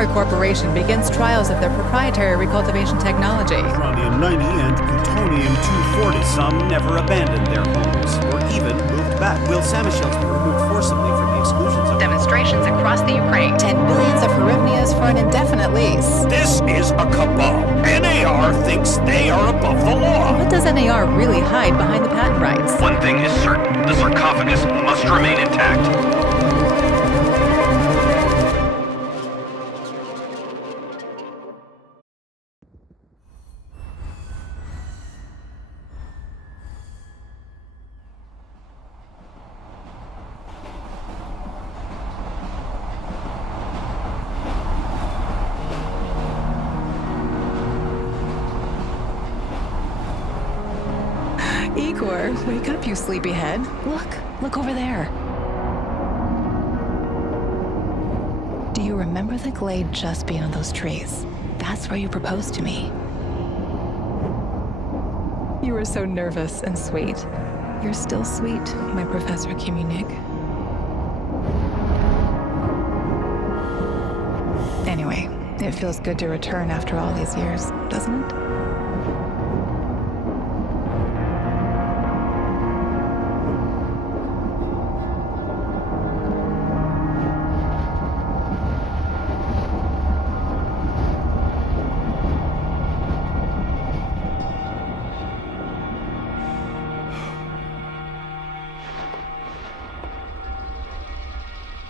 our corporation begins trials of their proprietary recultivation technology. Strontium-90 and plutonium-240. Some never abandoned their homes or even moved back. Will Samichel's be removed forcibly from the exclusion zone? Demonstrations across the Ukraine. 10 billions of hryvnias for an indefinite lease. This is a cabal. NAR thinks they are above the law. What does NAR really hide behind the patent rights? One thing is certain, the sarcophagus must remain intact. Igor, wake up, you sleepyhead. Look over there. Do you remember the glade just beyond those trees? That's where you proposed to me. You were so nervous and sweet. You're still sweet, my Professor Communic. Anyway, it feels good to return after all these years, doesn't it?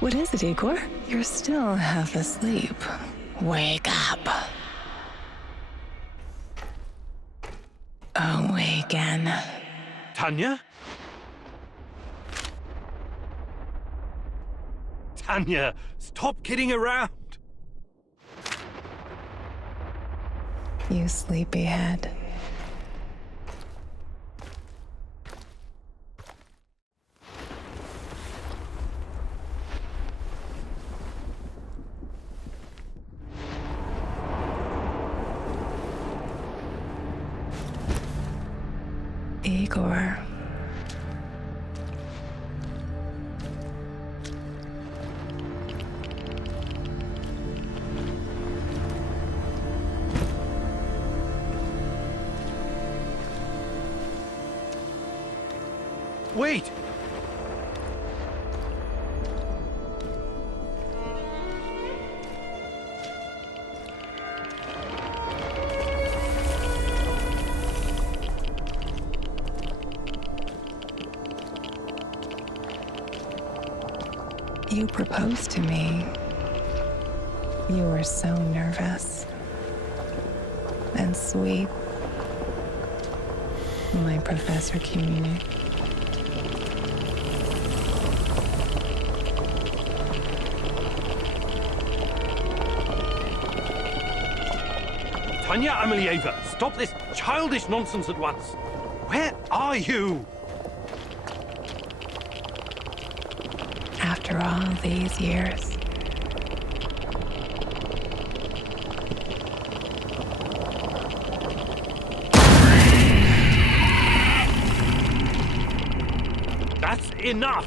What is it, Igor? You're still half asleep. Wake up. Awaken. Tanya? Tanya, stop kidding around. You sleepyhead. Igor. Wait! You proposed to me. You were so nervous and sweet, my Professor Communic. Tanya Amelieva, stop this childish nonsense at once. Where are you? After all these years. That's enough!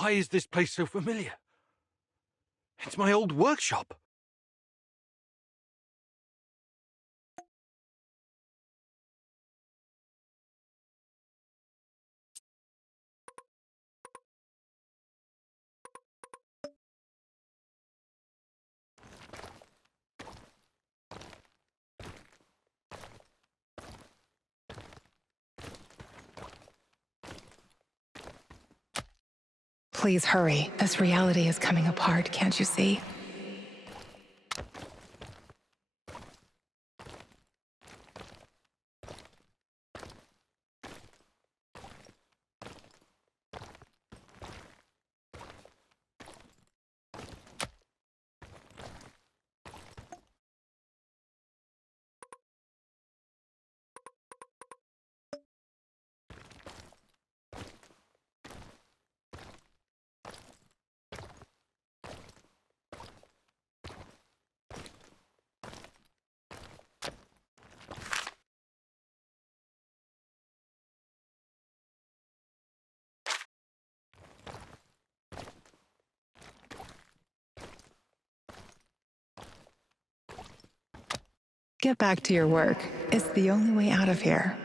Why is this place so familiar? It's my old workshop. Please hurry. This reality is coming apart, can't you see? Get back to your work. It's the only way out of here.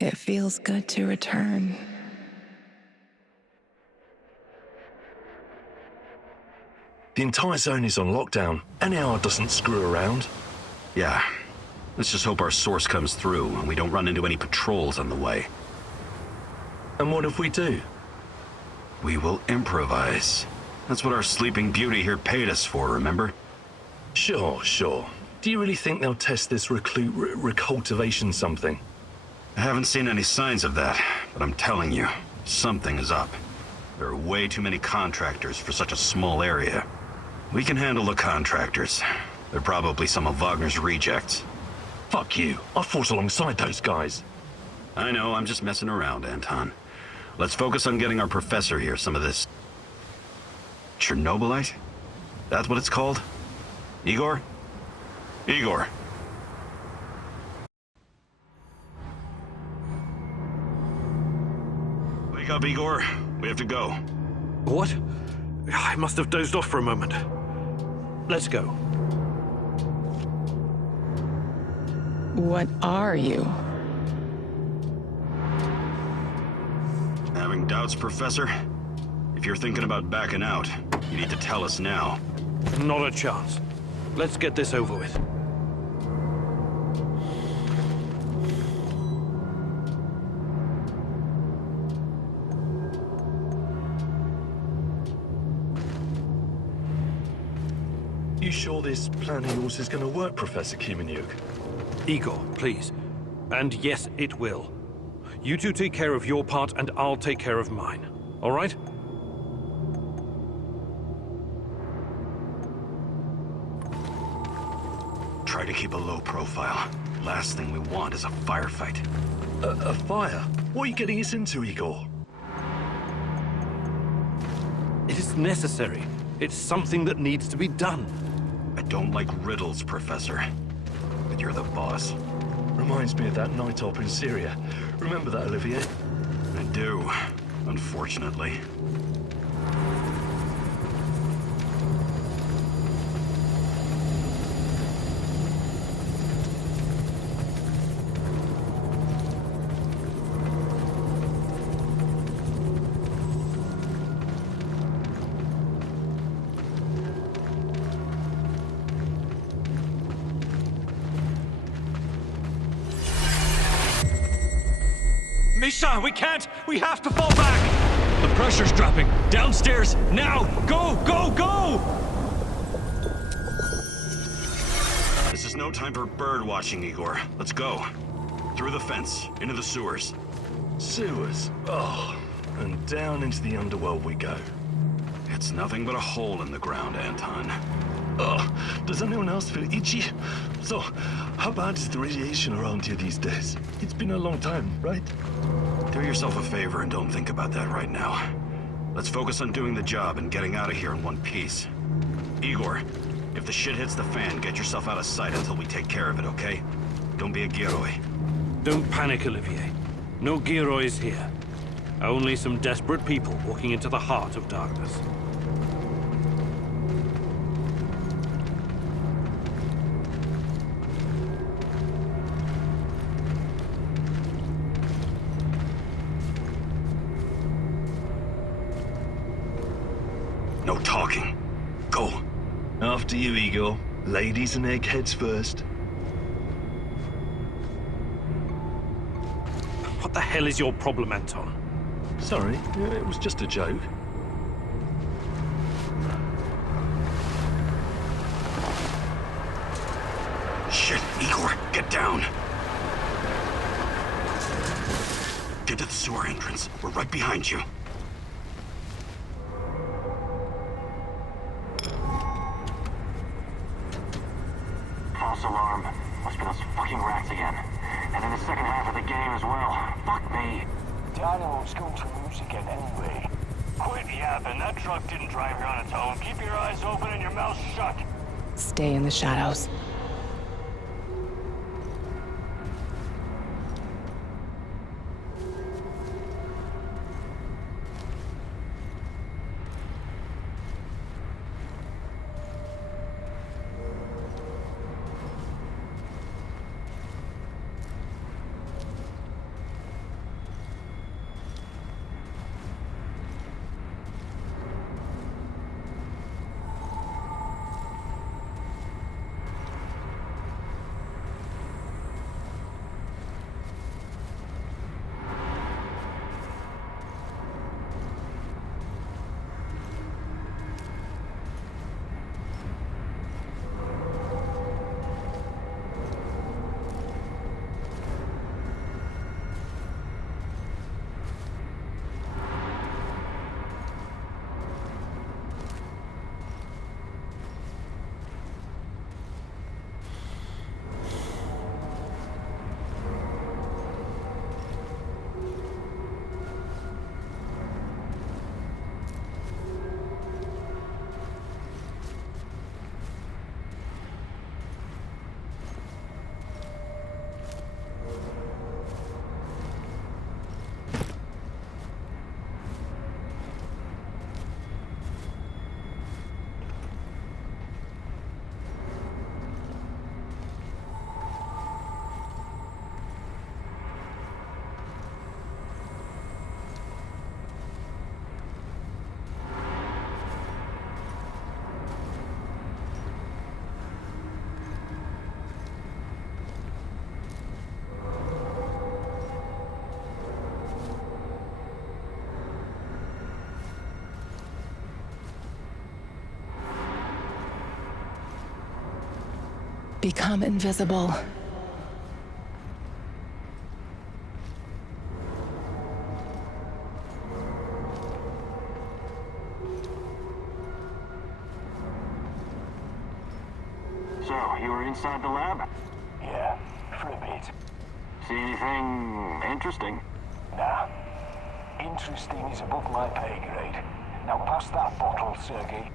It feels good to return. The entire zone is on lockdown, and AR doesn't screw around. Yeah. Let's just hope our source comes through and we don't run into any patrols on the way. And what if we do? We will improvise. That's what our Sleeping Beauty here paid us for, remember? Sure. Do you really think they'll test this recultivation something? I haven't seen any signs of that, but I'm telling you, something is up. There are way too many contractors for such a small area. We can handle the contractors. They're probably some of Wagner's rejects. Fuck you. I fought alongside those guys. I know, I'm just messing around, Anton. Let's focus on getting our professor here some of this... Chernobylite? That's what it's called? Igor? Igor. Wake up, Igor. We have to go. What? I must have dozed off for a moment. Let's go. What are you? Having doubts, Professor? If you're thinking about backing out, You need to tell us now. Not a chance. Let's get this over with. You sure this plan of yours is going to work, Professor Kimenyuk? Igor, please. And yes, it will. You two take care of your part, and I'll take care of mine. All right? Try to keep a low profile. Last thing we want is a firefight. A fire? What are you getting us into, Igor? It is necessary. It's something that needs to be done. I don't like riddles, Professor. But you're the boss. Reminds me of that night op in Syria. Remember that, Olivier? I do, unfortunately. Misha, we can't! We have to fall back! The pressure's dropping. Downstairs, now! Go, go, go! This is no time for bird watching, Igor. Let's go. Through the fence, into the sewers. Sewers? Oh, and down into the underworld we go. It's nothing but a hole in the ground, Anton. Oh, does anyone else feel itchy? So, how bad is the radiation around here these days? It's been a long time, right? Do yourself a favor and don't think about that right now. Let's focus on doing the job and getting out of here in one piece. Igor, if the shit hits the fan, get yourself out of sight until we take care of it, okay? Don't be a Gilroy. Don't panic, Olivier. No Giroys here. Only some desperate people walking into the heart of darkness. No talking. Go. After you, Igor. Ladies and eggheads first. What the hell is your problem, Anton? Sorry, it was just a joke. Shit, Igor, get down. Get to the sewer entrance. We're right behind you. False alarm. Must be those fucking rats again. And in the second half of the game as well. Fuck me. Dynamos going to lose again anyway. Quit yapping. That truck didn't drive here on its own. Keep your eyes open and your mouth shut. Stay in the shadows. Become invisible. So, you were inside the lab? Yeah, for a bit. See anything interesting? Nah. Interesting is above my pay grade. Now pass that bottle, Sergey.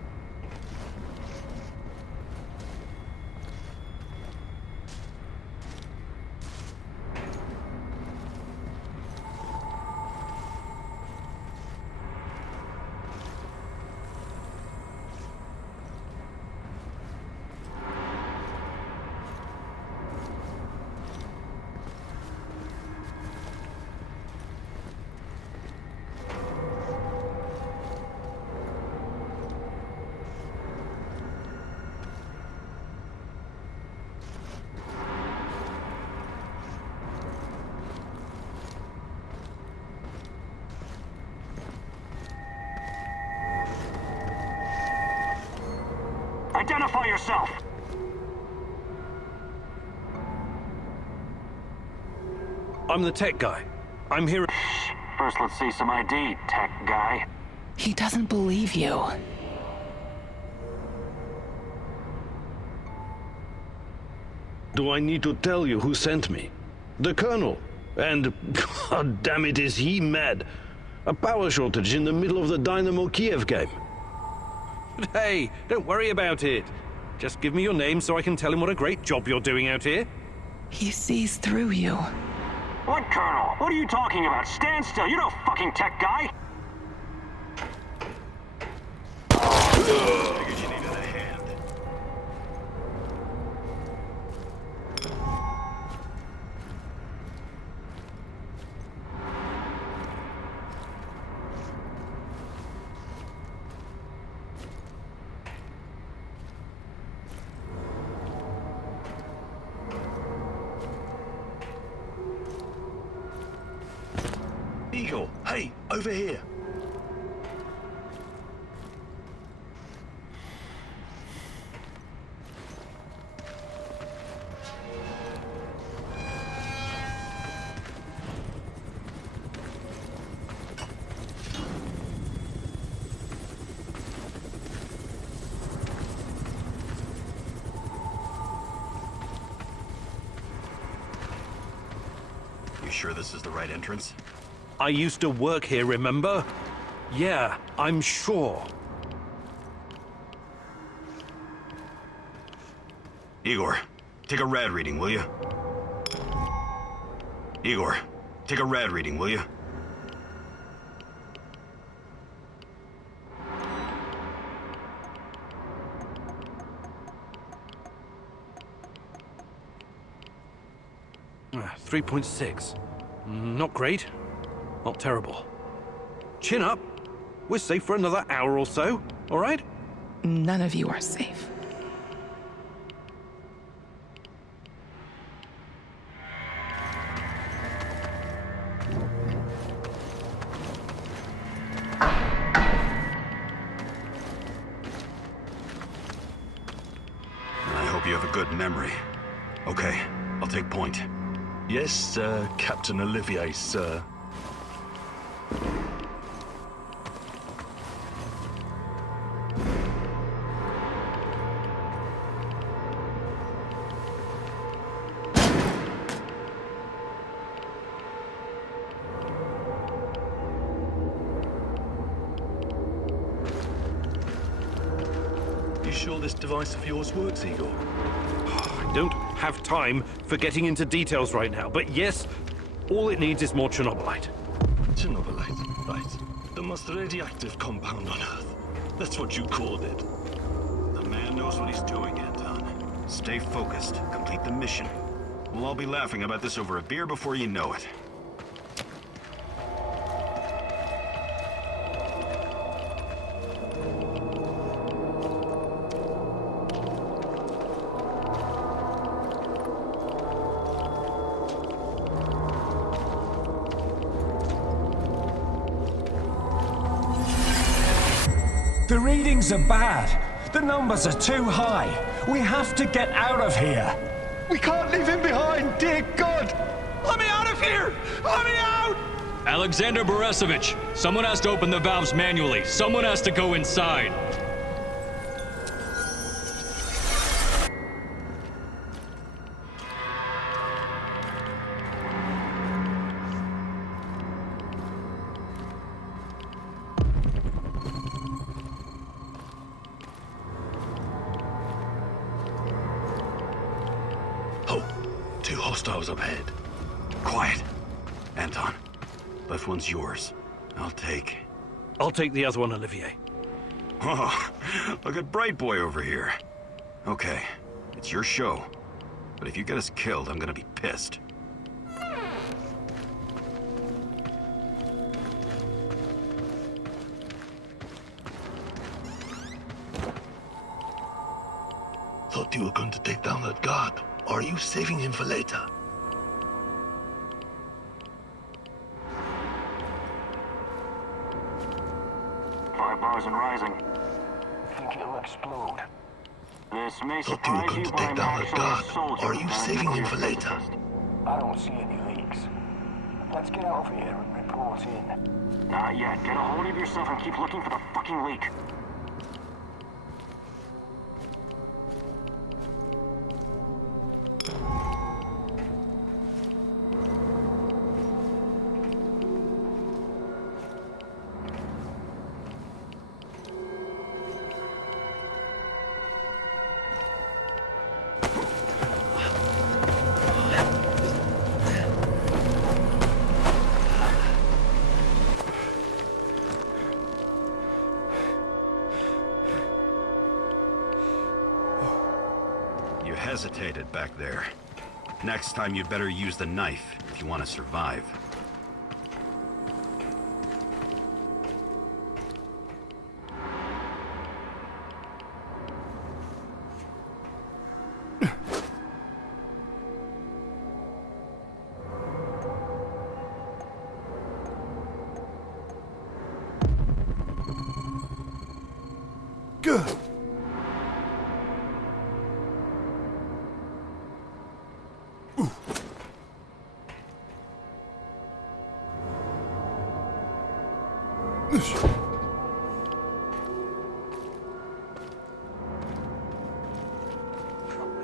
Identify yourself! I'm the tech guy. I'm here. First, let's see some ID, tech guy. He doesn't believe you. Do I need to tell you who sent me? The Colonel. And, god damn it, is he mad? A power shortage in the middle of the Dynamo Kiev game. But hey, don't worry about it. Just give me your name so I can tell him what a great job you're doing out here. He sees through you. What, Colonel? What are you talking about? Stand still, you're no fucking tech guy! Figured you needed a hand. Igor, hey, over here. You sure this is the right entrance? I used to work here, remember? Yeah, I'm sure. Igor, take a rad reading, will you? Igor, take a rad reading, will you? Ah, 3.6. Not great. Not terrible. Chin up. We're safe for another hour or so, all right? None of you are safe. I hope you have a good memory. Okay, I'll take point. Yes, Captain Olivier, sir. You sure this device of yours works, Igor? I don't have time for getting into details right now, but yes, all it needs is more Chernobylite. Chernobylite, right. The most radioactive compound on Earth. That's what you called it. The man knows what he's doing, Anton. Stay focused. Complete the mission. We'll all be laughing about this over a beer before you know it. The readings are bad. The numbers are too high. We have to get out of here. We can't leave him behind, dear God! Let me out of here! Let me out! Alexander Borisovich, someone has to open the valves manually. Someone has to go inside. Oh, two hostiles up ahead. Quiet. Anton, left one's yours. I'll take... I'll take the other one, Olivier. Oh, look at Bright Boy over here. Okay, it's your show. But if you get us killed, I'm gonna be pissed. Thought you were going to take down that guard. Are you saving him for later? $5 and rising. Think it'll explode? This may Thought you were surprise going you, to but take I'm down that actually a guard. soldier. Are you saving him for later? I don't see any leaks. Let's get out of here and report in. Not yet. Get a hold of yourself and keep looking for the fucking leak. You hesitated back there. Next time you'd better use the knife if you want to survive. Good.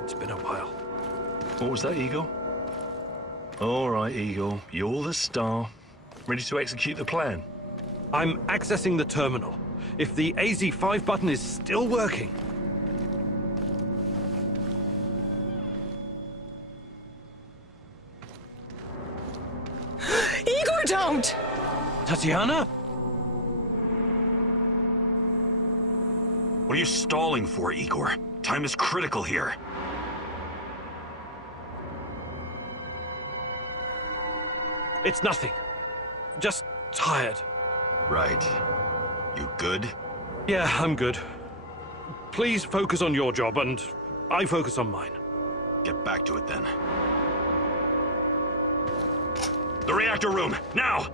It's been a while. What was that, Igor? All right, Igor. You're the star. Ready to execute the plan? I'm accessing the terminal. If the AZ5 button is still working... Igor, don't! Tatiana? What are you stalling for, Igor? Time is critical here. It's nothing. Just tired. Right. You good? Yeah, I'm good. Please focus on your job, and I focus on mine. Get back to it then. The reactor room, now!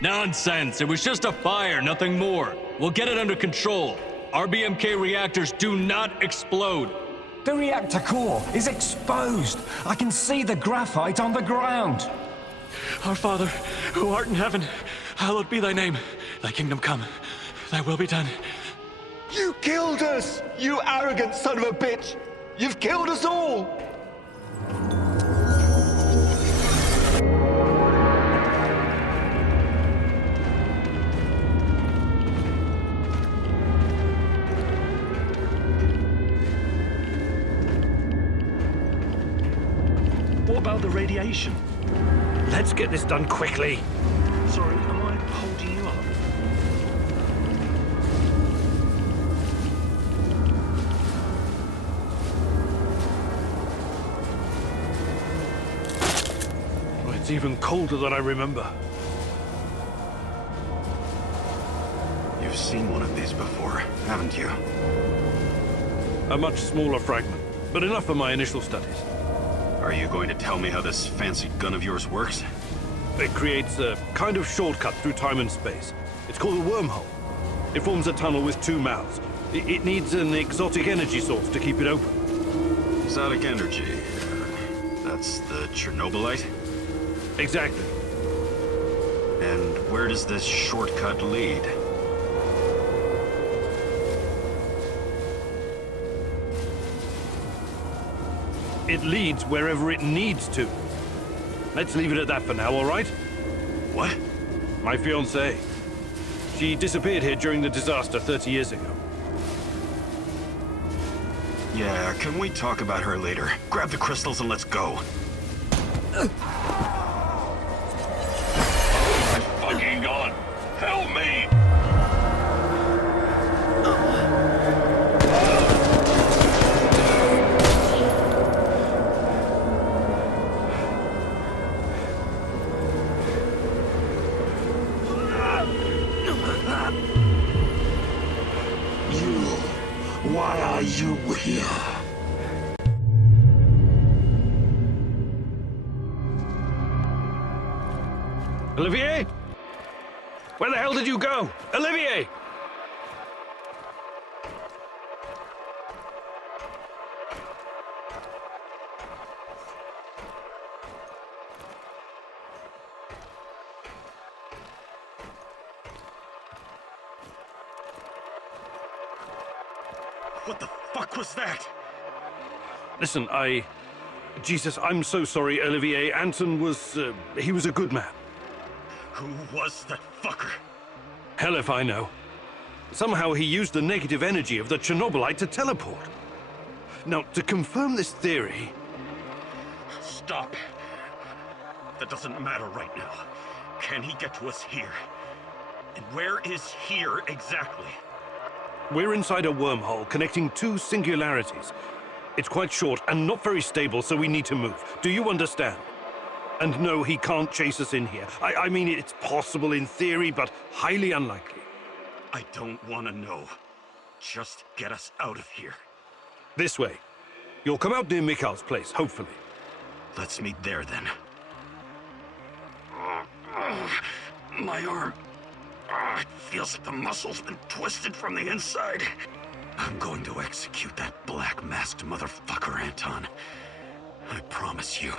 Nonsense! It was just a fire, nothing more. We'll get it under control. RBMK reactors do not explode. The reactor core is exposed. I can see the graphite on the ground. Our Father, who art in heaven, hallowed be thy name. Thy kingdom come. Thy will be done. You killed us! You arrogant son of a bitch! You've killed us all! What about the radiation? Let's get this done quickly. Sorry, am I holding you up? Oh, it's even colder than I remember. You've seen one of these before, haven't you? A much smaller fragment, but enough for my initial studies. Are you going to tell me how this fancy gun of yours works? It creates a kind of shortcut through time and space. It's called a wormhole. It forms a tunnel with two mouths. It needs an exotic energy source to keep it open. Exotic energy. That's the Chernobylite? Exactly. And where does this shortcut lead? It leads wherever it needs to. Let's leave it at that for now, all right? What? My fiancée. She disappeared here during the disaster 30 years ago. Yeah, can we talk about her later? Grab the crystals and let's go. My fucking gun! Help me! Why are you here? Olivier? Where the hell did you go? Olivier! What the fuck was that? Listen, Jesus, I'm so sorry, Olivier. Anton was, he was a good man. Who was that fucker? Hell if I know. Somehow he used the negative energy of the Chernobylite to teleport. Now, to confirm this theory... Stop. That doesn't matter right now. Can he get to us here? And where is here exactly? We're inside a wormhole connecting two singularities. It's quite short and not very stable, so we need to move. Do you understand? And no, he can't chase us in here. I mean, it's possible in theory, but highly unlikely. I don't want to know. Just get us out of here. This way. You'll come out near Mikhail's place, hopefully. Let's meet there, then. My arm. It feels like the muscle's been twisted from the inside. I'm going to execute that black-masked motherfucker, Anton. I promise you.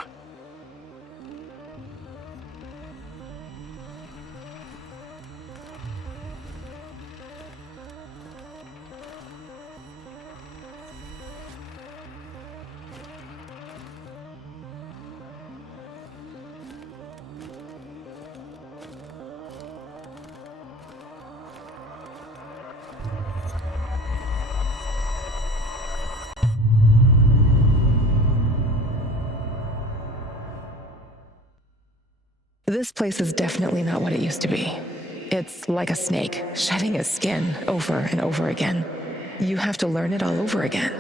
This place is definitely not what it used to be. It's like a snake, shedding its skin over and over again. You have to learn it all over again.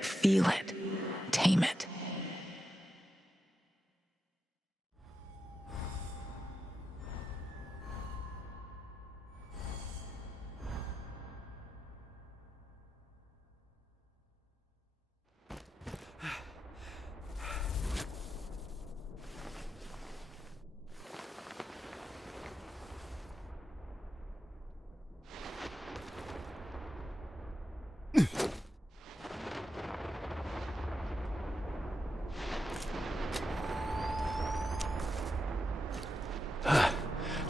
Feel it. Tame it.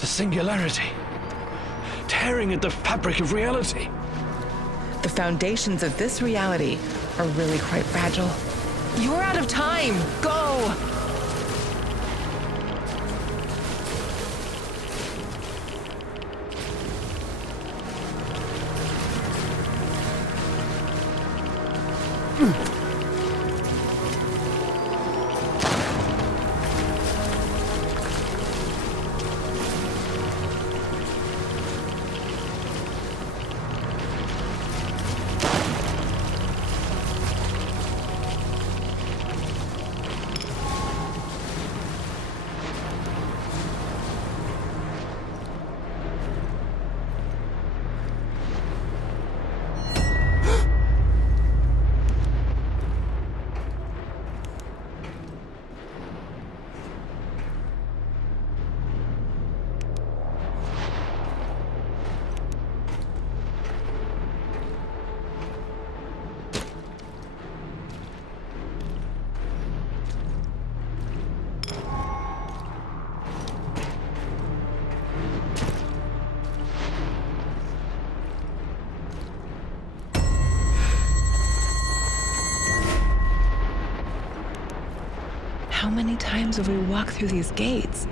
The singularity. Tearing at the fabric of reality. The foundations of this reality are really quite fragile. You're out of time! Go! How many times have we walked through these gates?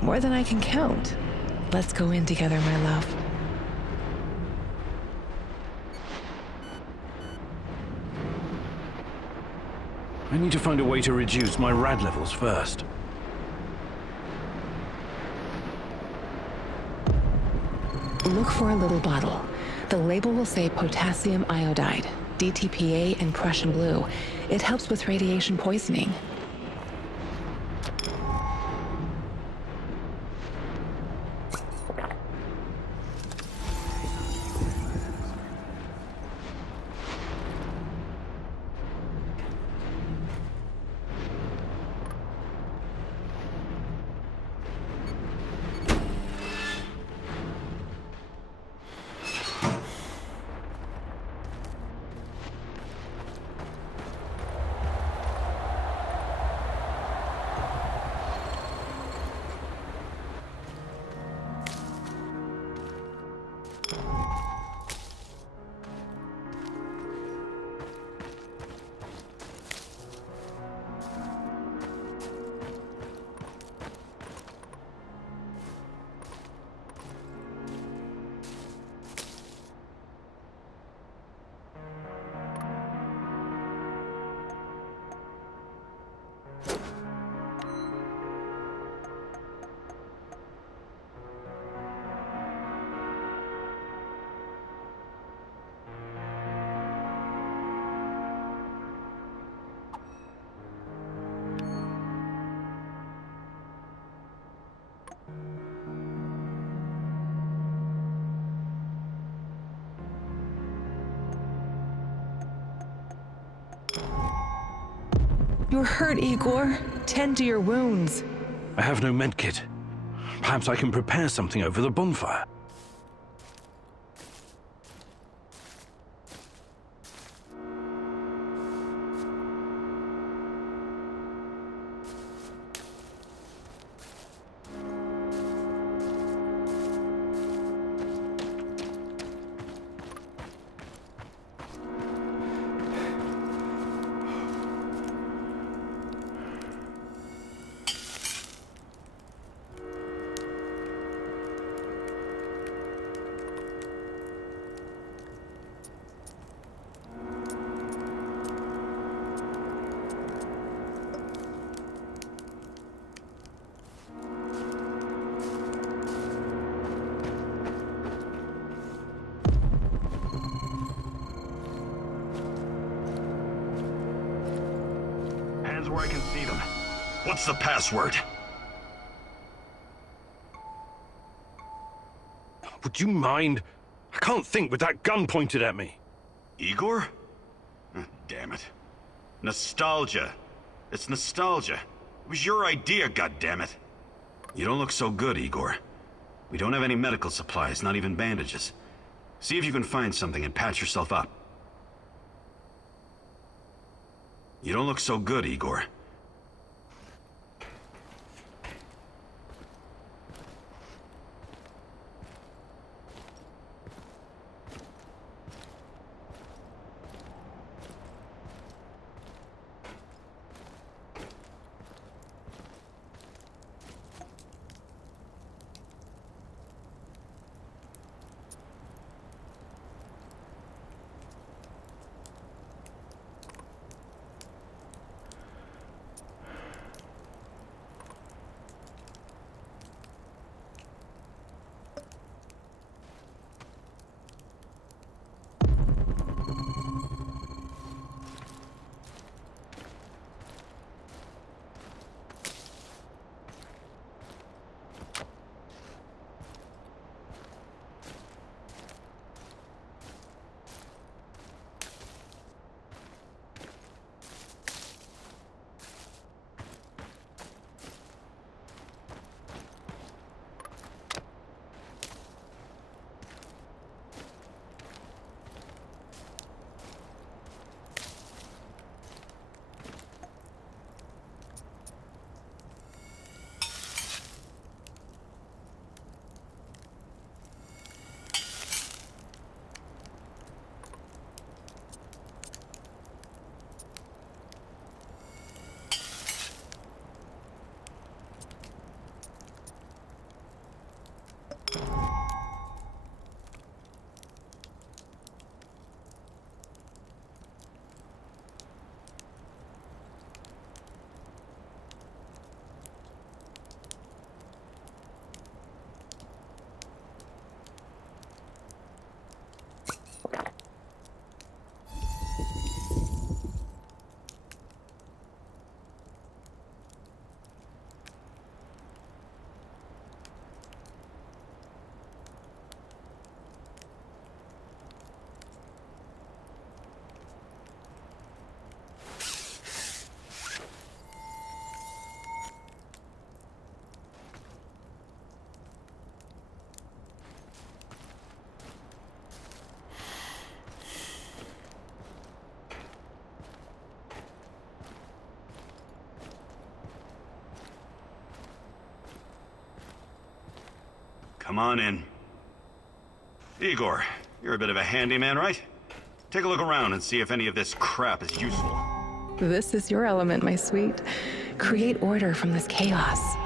More than I can count. Let's go in together, my love. I need to find a way to reduce my rad levels first. Look for a little bottle. The label will say potassium iodide, DTPA, and Prussian blue. It helps with radiation poisoning. You're hurt, Igor. Tend to your wounds. I have no medkit. Perhaps I can prepare something over the bonfire. Where I can see them. What's the password? Would you mind? I can't think with that gun pointed at me. Igor? Damn it. Nostalgia. It's nostalgia. It was your idea, goddammit. You don't look so good, Igor. We don't have any medical supplies, not even bandages. See if you can find something and patch yourself up. You don't look so good, Igor. Come on in. Igor, you're a bit of a handyman, right? Take a look around and see if any of this crap is useful. This is your element, my sweet. Create order from this chaos.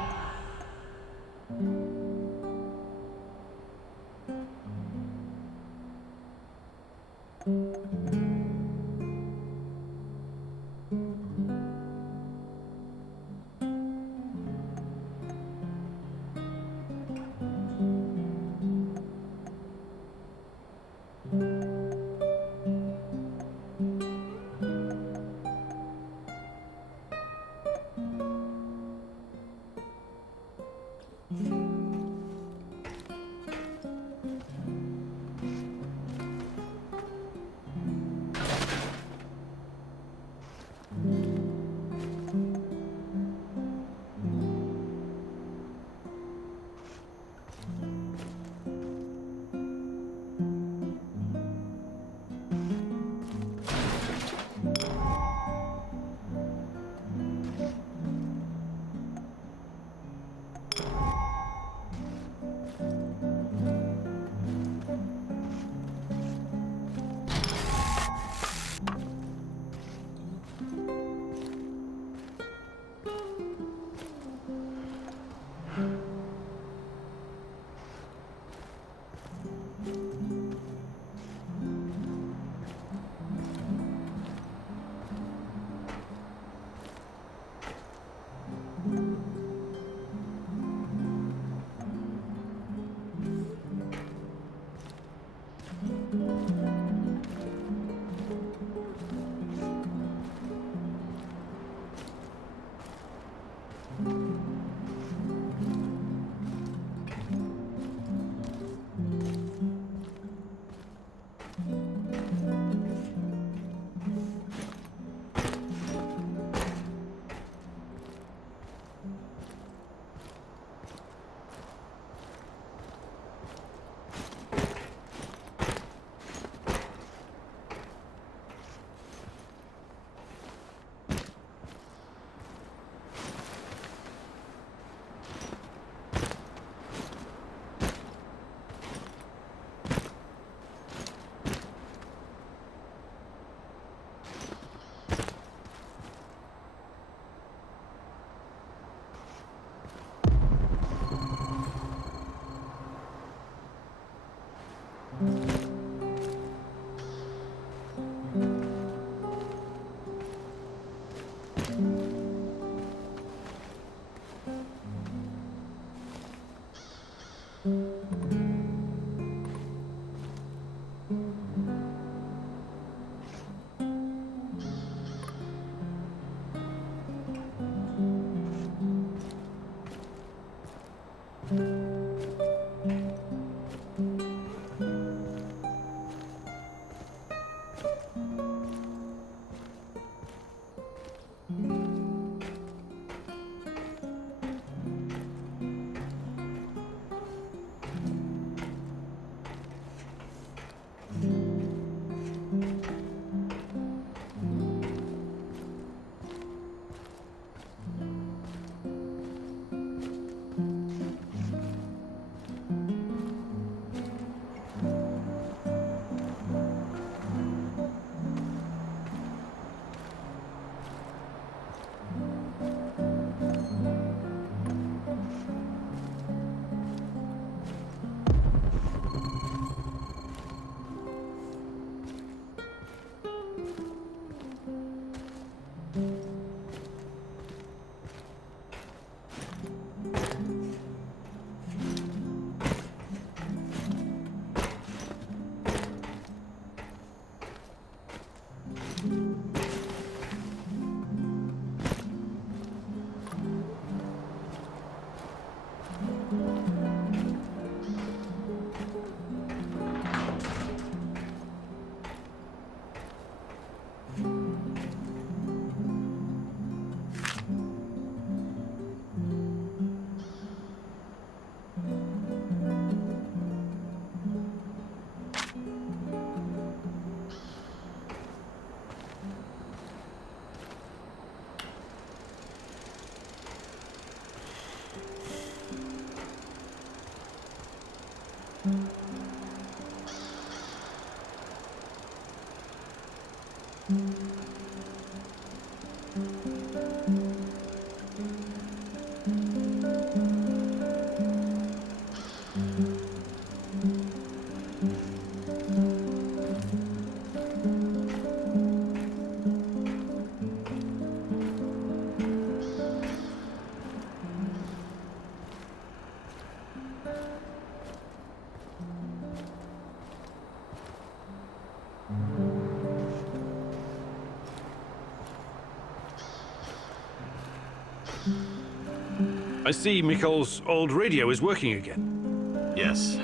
I see Mikol's old radio is working again. Yes,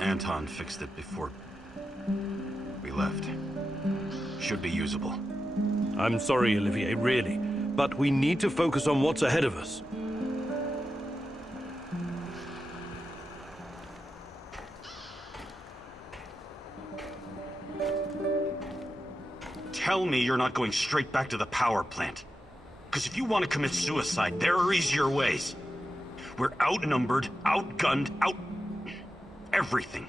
Anton fixed it before we left. Should be usable. I'm sorry, Olivier, really, but we need to focus on what's ahead of us. Tell me you're not going straight back to the power plant. Because if you want to commit suicide, there are easier ways. We're outnumbered, outgunned, everything.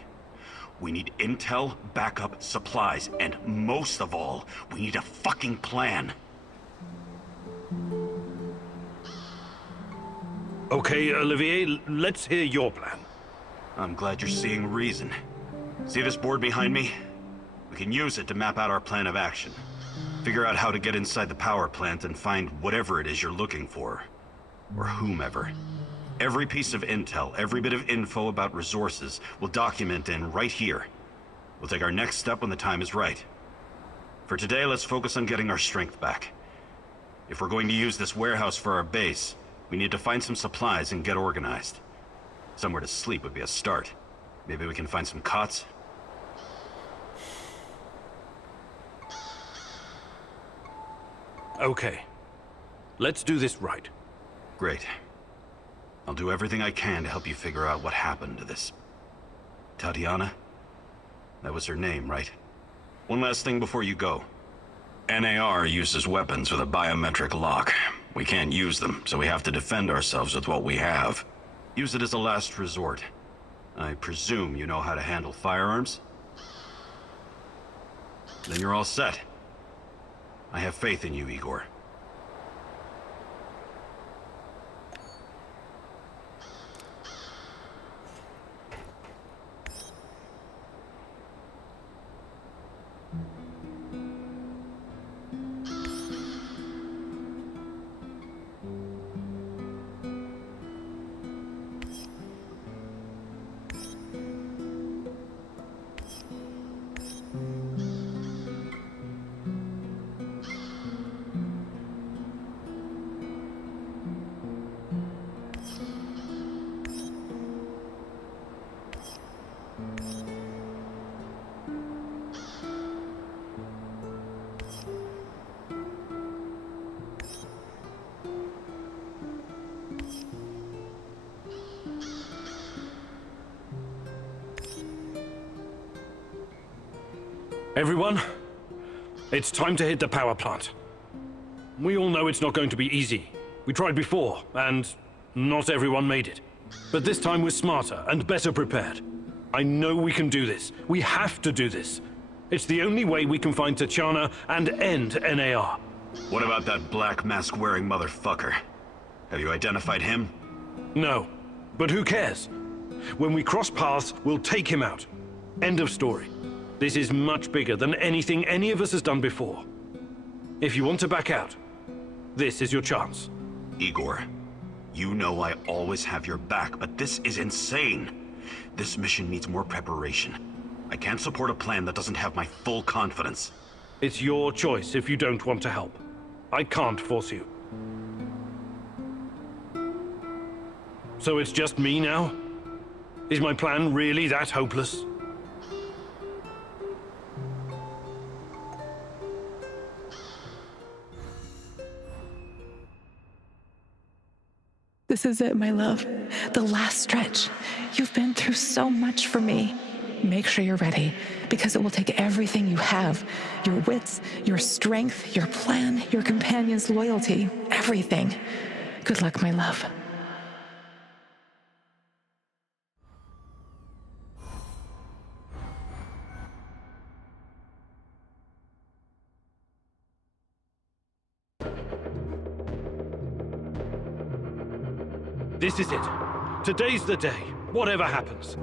We need intel, backup, supplies, and most of all, we need a fucking plan. Okay, Olivier, let's hear your plan. I'm glad you're seeing reason. See this board behind me? We can use it to map out our plan of action. Figure out how to get inside the power plant and find whatever it is you're looking for. Or whomever. Every piece of intel, every bit of info about resources, we'll document in right here. We'll take our next step when the time is right. For today, let's focus on getting our strength back. If we're going to use this warehouse for our base, we need to find some supplies and get organized. Somewhere to sleep would be a start. Maybe we can find some cots? Okay. Let's do this right. Great. I'll do everything I can to help you figure out what happened to this... Tatiana? That was her name, right? One last thing before you go. NAR uses weapons with a biometric lock. We can't use them, so we have to defend ourselves with what we have. Use it as a last resort. I presume you know how to handle firearms? Then you're all set. I have faith in you, Igor. Everyone, it's time to hit the power plant. We all know it's not going to be easy. We tried before, and not everyone made it. But this time we're smarter and better prepared. I know we can do this. We have to do this. It's the only way we can find Tatiana and end NAR. What about that black mask-wearing motherfucker? Have you identified him? No, but who cares? When we cross paths, we'll take him out. End of story. This is much bigger than anything any of us has done before. If you want to back out, this is your chance. Igor, you know I always have your back, but this is insane. This mission needs more preparation. I can't support a plan that doesn't have my full confidence. It's your choice if you don't want to help. I can't force you. So it's just me now? Is my plan really that hopeless? This is it, my love. The last stretch. You've been through so much for me. Make sure you're ready, because it will take everything you have. Your wits, your strength, your plan, your companion's loyalty, everything. Good luck, my love. This is it. Today's the day. Whatever happens.